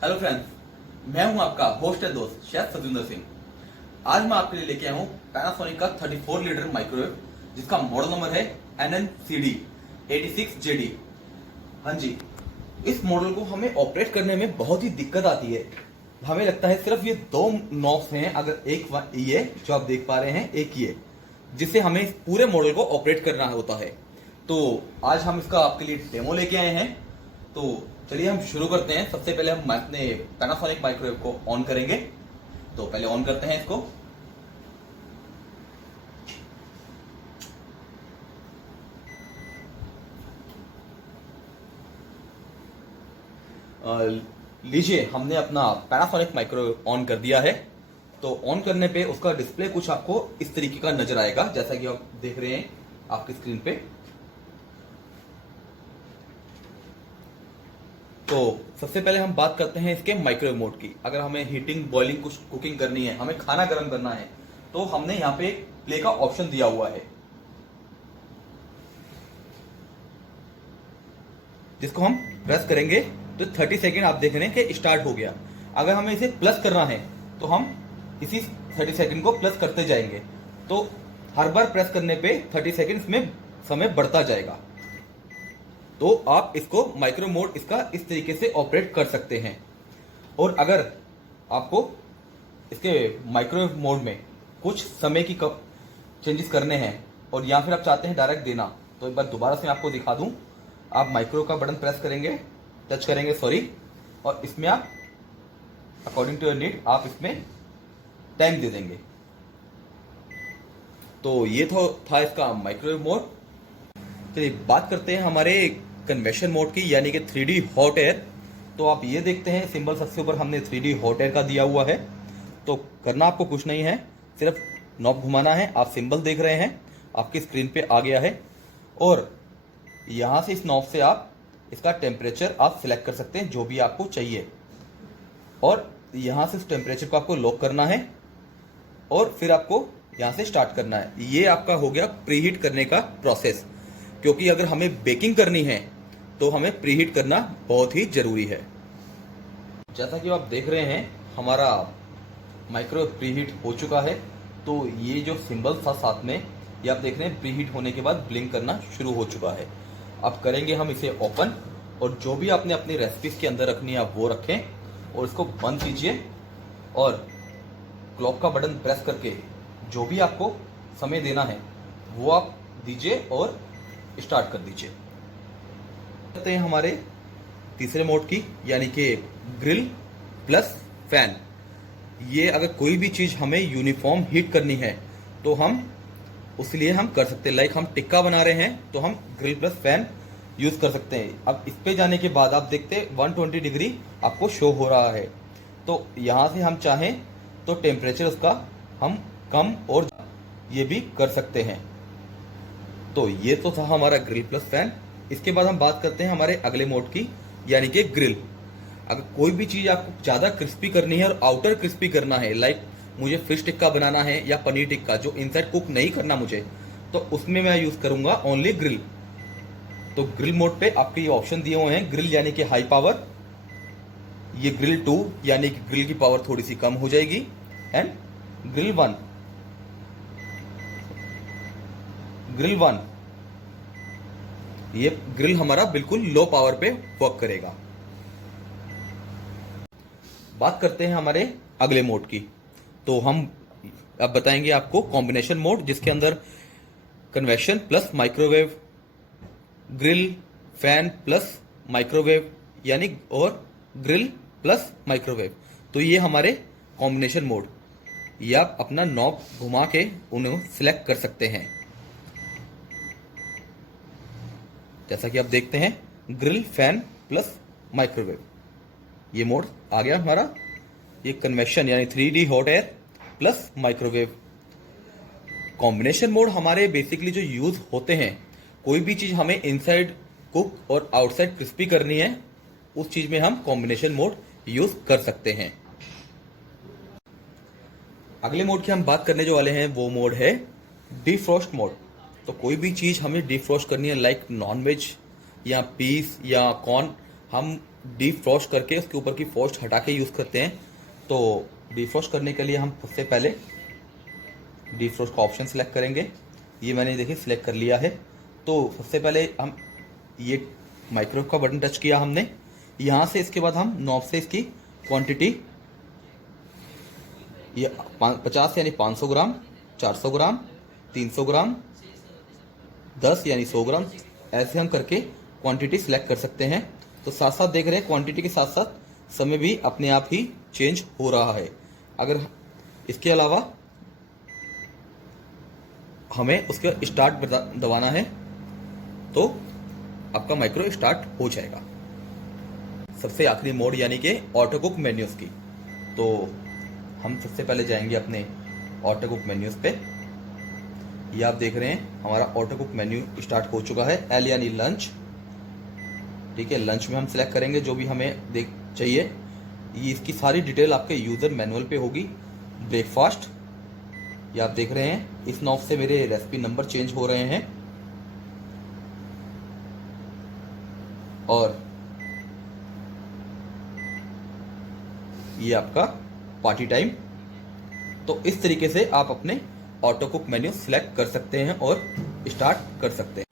Hello friends, मैं हूं आपका होस्ट है दोस्त शेफ सजिंदर सिंह। आज मैं आपके लिए लेके आया हूं पैनासोनिक का 34 लीटर माइक्रोवेव, जिसका मॉडल नंबर है NNCD 86JD। हाँ जी, इस मॉडल को हमें ऑपरेट करने में बहुत ही दिक्कत आती है। हमें लगता है सिर्फ ये दो नॉब्स हैं, अगर एक ये जो आप देख पा रहे हैं, एक ये, जिससे हमें इस पूरे मॉडल को ऑपरेट करना होता है। तो आज हम इसका आपके लिए डेमो लेके आए हैं। तो चलिए हम शुरू करते हैं। सबसे पहले हम अपने पैनासोनिक माइक्रोवेव को ऑन करेंगे। तो पहले ऑन करते हैं इसको। लीजिए, हमने अपना पैनासोनिक माइक्रोवेव ऑन कर दिया है। तो ऑन करने पे उसका डिस्प्ले कुछ आपको इस तरीके का नजर आएगा, जैसा कि आप देख रहे हैं आपकी स्क्रीन पे। तो सबसे पहले हम बात करते हैं इसके माइक्रोवेव मोड की। अगर हमें हीटिंग, बॉइलिंग, कुछ कुकिंग करनी है, हमें खाना गर्म करना है, तो हमने यहाँ पे प्ले का ऑप्शन दिया हुआ है, जिसको हम प्रेस करेंगे तो 30 सेकेंड आप देख रहे हैं कि स्टार्ट हो गया। अगर हमें इसे प्लस करना है तो हम इसी 30 सेकेंड को प्लस करते जाएंगे, तो हर बार प्रेस करने पे 30 सेकेंड में समय बढ़ता जाएगा। तो आप इसको माइक्रो मोड इसका इस तरीके से ऑपरेट कर सकते हैं। और अगर आपको इसके माइक्रोवेव मोड में कुछ समय की चेंजेस करने हैं, और या फिर आप चाहते हैं डायरेक्ट देना, तो एक बार दोबारा से मैं आपको दिखा दूं। आप माइक्रो का बटन प्रेस करेंगे, टच करेंगे सॉरी, और इसमें आप अकॉर्डिंग टू योर नीड आप इसमें टाइम दे देंगे। तो ये तो था इसका माइक्रोवेव मोड। चलिए बात करते हैं हमारे कन्वेक्शन मोड की, यानी कि 3D हॉट एयर। तो आप ये देखते हैं सिंबल सबसे ऊपर हमने 3D हॉट एयर का दिया हुआ है। तो करना आपको कुछ नहीं है, सिर्फ नॉब घुमाना है। आप सिंबल देख रहे हैं, आपकी स्क्रीन पे आ गया है। और यहाँ से इस नॉब से आप इसका टेम्परेचर आप सिलेक्ट कर सकते हैं, जो भी आपको चाहिए। और यहाँ से इस टेम्परेचर को आपको लॉक करना है, और फिर आपको यहाँ से स्टार्ट करना है। ये आपका हो गया प्रीहीट करने का प्रोसेस, क्योंकि अगर हमें बेकिंग करनी है तो हमें प्रीहीट करना बहुत ही जरूरी है। जैसा कि आप देख रहे हैं, हमारा माइक्रोवेव प्रीहीट हो चुका है। तो ये जो सिंबल था साथ में, ये आप देख रहे हैं प्रीहीट होने के बाद ब्लिंक करना शुरू हो चुका है। अब करेंगे हम इसे ओपन, और जो भी आपने अपनी रेसिपीज के अंदर रखनी है आप वो रखें, और इसको बंद कीजिए, और क्लॉक का बटन प्रेस करके जो भी आपको समय देना है वो आप दीजिए और स्टार्ट कर दीजिए। करते हैं हमारे तीसरे मोड की, यानी कि ग्रिल प्लस फैन। ये अगर कोई भी चीज हमें यूनिफॉर्म हीट करनी है तो हम उसके लिए हम कर सकते हैं। लाइक हम टिक्का बना रहे हैं तो हम ग्रिल प्लस फैन यूज कर सकते हैं। अब इस पे जाने के बाद आप देखते हैं 120 डिग्री आपको शो हो रहा है। तो यहां से हम चाहें तो टेम्परेचर उसका हम कम और ये भी कर सकते हैं। तो ये तो था हमारा ग्रिल प्लस फैन। इसके बाद हम बात करते हैं हमारे अगले मोड की, यानी कि ग्रिल। अगर कोई भी चीज आपको ज्यादा क्रिस्पी करनी है और आउटर क्रिस्पी करना है, लाइक मुझे फिश टिक्का बनाना है या पनीर टिक्का जो इनसाइड कुक नहीं करना मुझे, तो उसमें मैं यूज करूंगा ओनली ग्रिल। तो ग्रिल मोड पे आपके ये ऑप्शन दिए हुए हैं। ग्रिल यानी कि हाई पावर, ये ग्रिल 2 यानी कि ग्रिल की पावर थोड़ी सी कम हो जाएगी, एंड ग्रिल 1। ग्रिल 1 ये ग्रिल हमारा बिल्कुल लो पावर पे वर्क करेगा। बात करते हैं हमारे अगले मोड की। तो हम अब बताएंगे आपको कॉम्बिनेशन मोड, जिसके अंदर convection plus microwave, grill fan plus microwave, यानी और ग्रिल प्लस माइक्रोवेव। तो ये हमारे कॉम्बिनेशन मोड, ये आप अपना नॉब घुमा के उन्हें सिलेक्ट कर सकते हैं। जैसा कि आप देखते हैं, ग्रिल फैन प्लस माइक्रोवेव, ये मोड आ गया हमारा। ये कन्वेक्शन यानी 3D hot air plus microwave. Combination mode हमारे बेसिकली जो यूज होते हैं, कोई भी चीज हमें इनसाइड कुक और आउटसाइड क्रिस्पी करनी है, उस चीज में हम कॉम्बिनेशन मोड यूज कर सकते हैं। अगले मोड की हम बात करने जो वाले हैं वो मोड है डिफ्रॉस्ट मोड। तो कोई भी चीज हमें डिफ्रॉस्ट करनी है, लाइक नॉनवेज या पीस या कॉर्न, हम डीफ्रॉस्ट करके उसके ऊपर की फ्रॉस्ट हटा के यूज़ करते हैं। तो डीफ्रॉस्ट करने के लिए हम सबसे पहले डीफ्रॉस्ट का ऑप्शन सिलेक्ट करेंगे। ये मैंने देखिए सिलेक्ट कर लिया है। तो सबसे पहले हम ये माइक्रोवेव का बटन टच किया हमने, यहाँ से इसके बाद हम नॉब से इसकी क्वांटिटी ये 50 यानी 500 ग्राम, 400 ग्राम, 300 ग्राम, 10 यानी 100 ग्राम, ऐसे हम करके क्वांटिटी सिलेक्ट कर सकते हैं। तो साथ साथ देख रहे हैं क्वांटिटी के साथ साथ समय भी अपने आप ही चेंज हो रहा है। अगर इसके अलावा हमें उसका स्टार्ट दबाना है तो आपका माइक्रो स्टार्ट हो जाएगा। सबसे आखिरी मोड यानी कि ऑटो कुक मेन्यूज की, तो हम सबसे पहले जाएंगे अपने ऑटो कुक मेन्यूज पे। ये आप देख रहे हैं हमारा ऑटो कुक मेन्यू स्टार्ट हो चुका है। एल यानी लंच, ठीक है। लंच में हम सिलेक्ट करेंगे जो भी हमें देख चाहिए। ये इसकी सारी डिटेल आपके यूजर मैनुअल पे होगी। ब्रेकफास्ट, ये आप देख रहे हैं इस नॉब से मेरे रेसिपी नंबर चेंज हो रहे हैं। और ये आपका पार्टी टाइम। तो इस तरीके से आप अपने ऑटो कुक मेन्यू सिलेक्ट कर सकते हैं और स्टार्ट कर सकते हैं।